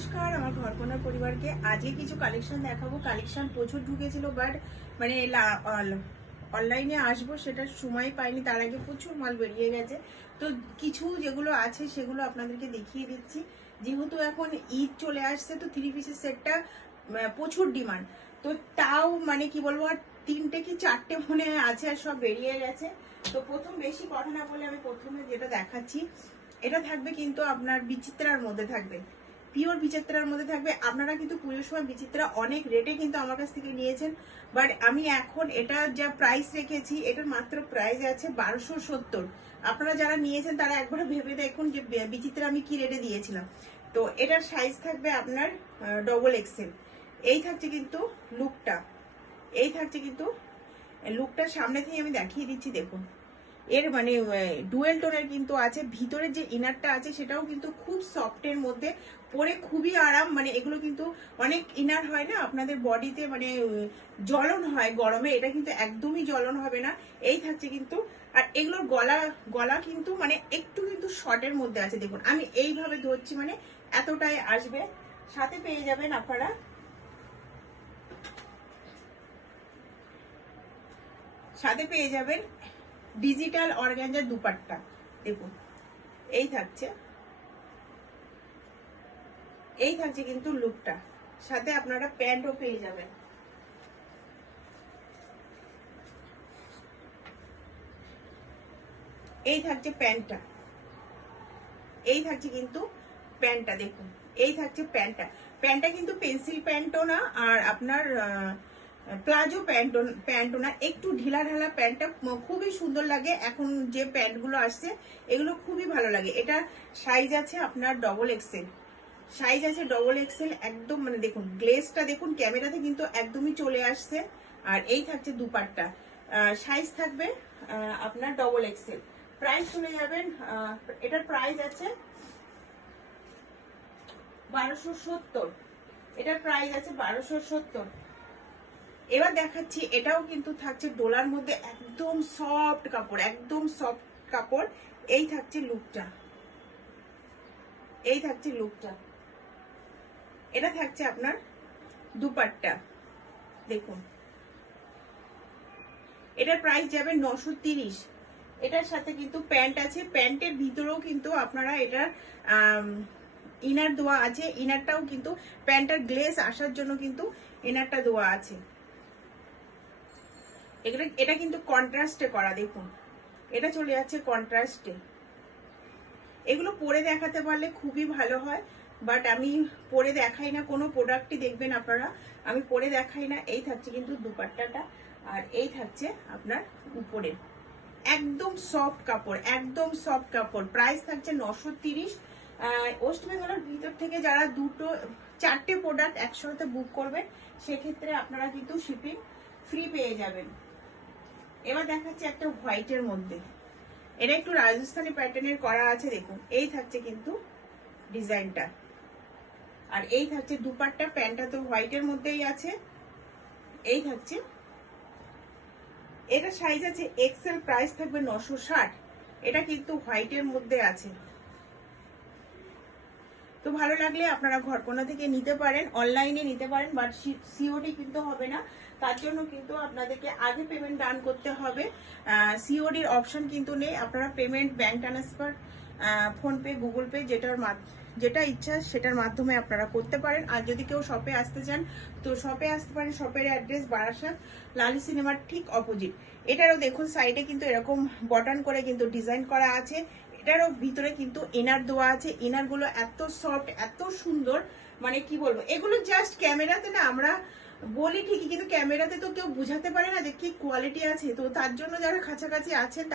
নমস্কার আমার ঘরকোনা পরিবারকে। আজকে কিছু কালেকশন দেখাবো। কালেকশন প্রচুর ঢুকেছিল, বাট মানে অনলাইনে আসবো সেটার সময় পাইনি, তার আগে প্রচুর মাল বেরিয়ে গেছে। তো কিছু যেগুলো আছে সেগুলো আপনাদেরকে দেখিয়ে দিচ্ছি। যেহেতু এখন ঈদ চলে আসছে, তো 3 পিসের সেটটা প্রচুর ডিমান্ড। তো তাও মানে কি বলবো, আর 3টে কি 4টে মনে আছে, আর সব বেরিয়ে গেছে। তো প্রথম বেশি কথা না বলে আমি প্রথমে যেটা দেখাচ্ছি, এটা থাকবে কিন্তু আপনার বিচিত্রার মধ্যে থাকবে, পিওর বিচিত্রার মধ্যে থাকবে। আপনারা কিন্তু পুজোর সময় বিচিত্রা অনেক রেটে কিন্তু আমার কাছ থেকে নিয়েছেন, বাট আমি এখন এটা যা প্রাইস রেখেছি, এটার মাত্র প্রাইস আছে 1270। আপনারা যারা নিয়েছেন তারা একবার ভেবে দেখুন যে বিচিত্রা আমি কি রেটে দিয়েছিলাম। তো এটার সাইজ থাকবে আপনার ডবল এক্সেল। এই থাকছে কিন্তু লুকটা, এই থাকছে কিন্তু লুকটার সামনে থেকে আমি দেখিয়ে দিচ্ছি। দেখুন এর মানে ডুয়েল টোনের কিন্তু আছে, ভিতরের যে ইনারটা আছে সেটাও কিন্তু খুব সফটের মধ্যে, পরে খুবই আরাম। মানে এগুলো কিন্তু অনেক ইনার হয় না আপনাদের বডিতে, মানে জ্বলন হয় গরমে, এটা কিন্তু একদমই জ্বলন হবে না। এই থাকছে কিন্তু, আর এগুলোর গলা গলা কিন্তু মানে একটু কিন্তু শর্টের মধ্যে আছে। দেখুন আমি এইভাবে ধরছি, মানে এতটাই আসবে। সাথে পেয়ে যাবেন আপনারা ডিজিটাল অর্গানজার দুপাট্টা। দেখুন এই থাকছে, এই থাকছে কিন্তু লুকটা। সাথে আপনারা প্যান্টও পেয়ে যাবেন। এই থাকছে প্যান্টটা, এই থাকছে কিন্তু প্যান্টটা। দেখুন এই থাকছে প্যান্টটা। প্যান্টটা কিন্তু পেন্সিল প্যান্টও না, আর আপনার প্লাজো প্যান্টও না, একটু ঢিলা ঢালা প্যান্টটা খুবই সুন্দর লাগে। এখন যে প্যান্টগুলো আসছে এগুলো খুবই ভালো লাগে। এটা সাইজ আছে আপনার ডবল এক্সেল, সাইজ আছে ডবল এক্সেল একদম। মানে দেখুন গ্লেজটা দেখুন, ক্যামেরাতে কিন্তু একদমই চলে আসছে। আর এই থাকছে দুপাট্টা, সাইজ থাকবে আপনার ডবল এক্সেল। প্রাইস চলে যাবেন, এটার প্রাইস আছে 1270। এটার প্রাইস আছে 1270। এবার দেখাচ্ছি, এটাও কিন্তু থাকছে ডোলার মধ্যে, একদম সফট কাপড়, একদম সফট কাপড়। এই থাকছে লুকটা, এই থাকছে লুকটা। এটা থাকছে আপনার দুপাট্টা। দেখুন এটার প্রাইস যাবে 930। এটার সাথে কিন্তু প্যান্ট আছে, প্যান্টের ভিতরেও কিন্তু আপনারা এটার ইনার দেওয়া আছে। ইনারটাও কিন্তু প্যান্টের গ্লেজ আসার জন্য কিন্তু ইনারটা দেওয়া আছে। এটা কিন্তু কন্ট্রাস্টে করা। দেখুন এটা চলে যাচ্ছে কন্ট্রাস্টে। এগুলো পরে দেখাতে পারলে খুবই ভালো হয়, বাট আমি পরে দেখাই না, কোনো প্রোডাক্টই দেখবেন আপনারা আমি পরে দেখাই না। এই থাকছে কিন্তু দুপাট্টাটা, আর এই থাকছে আপনার উপরে একদম সফট কাপড়, একদম সফট কাপড়। প্রাইস থাকছে 930। ওয়েস্ট বেঙ্গলের ভিতর থেকে যারা 4টে প্রোডাক্ট একসাথে বুক করবেন সেক্ষেত্রে আপনারা কিন্তু শিপিং ফ্রি পেয়ে যাবেন। এবার দেখাচ্ছে একটা হোয়াইটের মধ্যে, এটা একটু রাজস্থানি প্যাটার্নের করা আছে। দেখুন এই থাকছে কিন্তু ডিজাইনটা, আর এই থাকছে দুপাট্টা। প্যান্টটা তো হোয়াইটের মধ্যেই আছে। এই থাকছে, এটা সাইজ আছে এক্সেল, প্রাইস থাকবে 960। এটা কিন্তু হোয়াইটের মধ্যে আছে। তো ভালো লাগলে আপনারা ঘরকোনা থেকে নিতে পারেন, অনলাইনে নিতে পারেন, বাট সিওডি কিন্তু হবে না। তার জন্য কিন্তু আপনাদেরকে আগে পেমেন্ট ডান করতে হবে। সিওডির অপশন কিন্তু নেই। আপনারা payment bank transfer, PhonePe, Google pay, যেটা ইচ্ছা সেটার মাধ্যমে আপনারা করতে পারেন। আর যদি কেউ শপে আসতে চান তো শপে আসতে পারেন। শপের অ্যাড্রেস বারাসাত, লালি সিনেমার ঠিক অপোজিট। এটারও দেখুন সাইডে কিন্তু এরকম বটন করে কিন্তু ডিজাইন করা আছে। এটারও ভিতরে কিন্তু ইনার দেওয়া আছে। ইনার গুলো এত সফট, এত সুন্দর, মানে কি বলবো, এগুলো জাস্ট ক্যামেরাতে না আমরা বলি ঠিকই, কিন্তু ক্যামেরাতে তো কেউ বুঝাতে পারে না যে কি কোয়ালিটি আছে। তো তার জন্য যারা কাছাকাছি আছেন